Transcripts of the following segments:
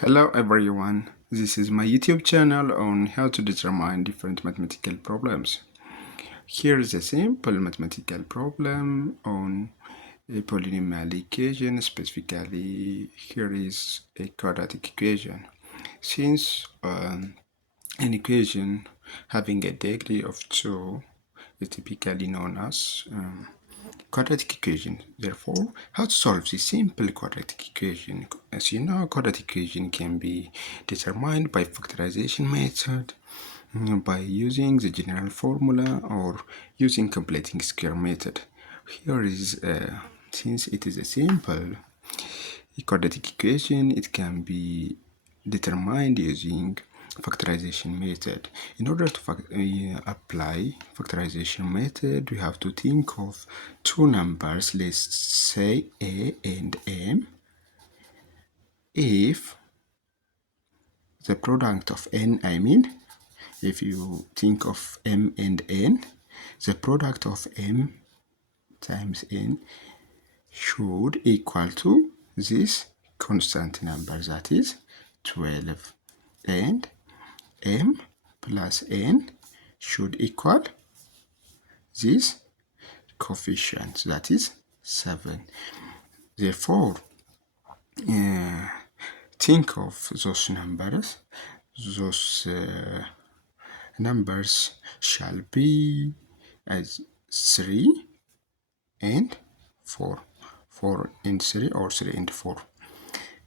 Hello everyone, this is my YouTube channel on how to determine different mathematical problems. Here is a simple mathematical problem on a polynomial equation. Specifically, here is a quadratic equation. Since an equation having a degree of 2 is typically known as quadratic equation. Therefore, how to solve this simple quadratic equation? As you know, quadratic equation can be determined by factorization method, by using the general formula, or using completing square method. Here is since it is a simple quadratic equation, it can be determined using factorization method. In order to apply factorization method, we have to think of two numbers, let's say a and m. If the product of n, if you think of m and n, the product of m times n should equal to this constant number, that is 12, and m plus n should equal this coefficient, that is 7. Therefore, think of those numbers. Those numbers shall be as 3 and 4. 4 and 3 or 3 and 4.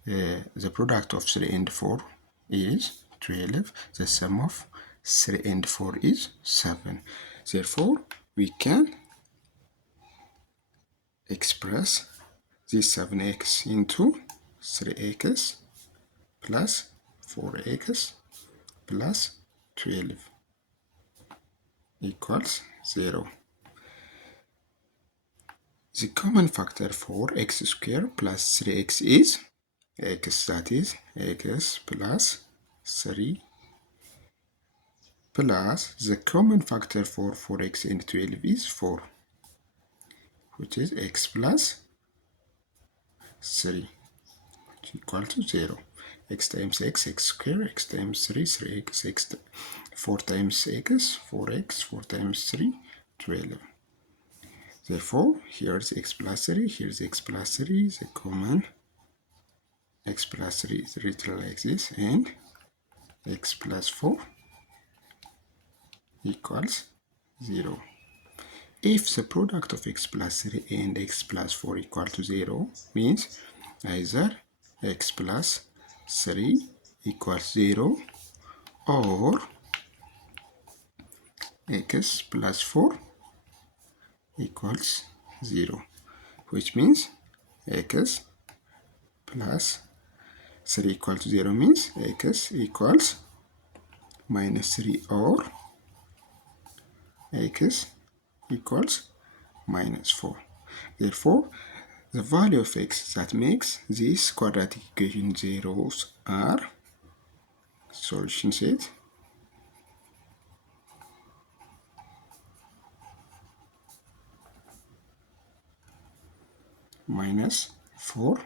The product of 3 and 4 is 12. The sum of 3 and 4 is 7. Therefore, we can express this 7x into 3x plus 4x plus 12 equals 0. The common factor for x squared plus 3x is x, that is x plus 3 plus the common factor for 4x and 12 is 4, which is x plus 3, which equal to 0. X times x, x squared, x times 3, 3x, x 4 times x, 4x, 4 times 3, 12. Therefore, here's x plus 3, here's x plus 3, the common x plus 3 is written like this, and x plus 4 equals 0. If the product of x plus 3 and x plus 4 equal to 0, means either x plus 3 equals 0 or x plus 4 equals 0, which means x plus 3 equal to 0 means x equals minus 3 or x equals minus 4. Therefore, the value of x that makes this quadratic equation zeros are solution set minus 4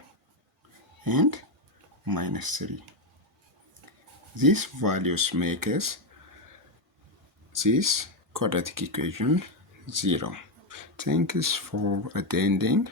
and minus 3. These values make us this quadratic equation 0. Thanks for attending.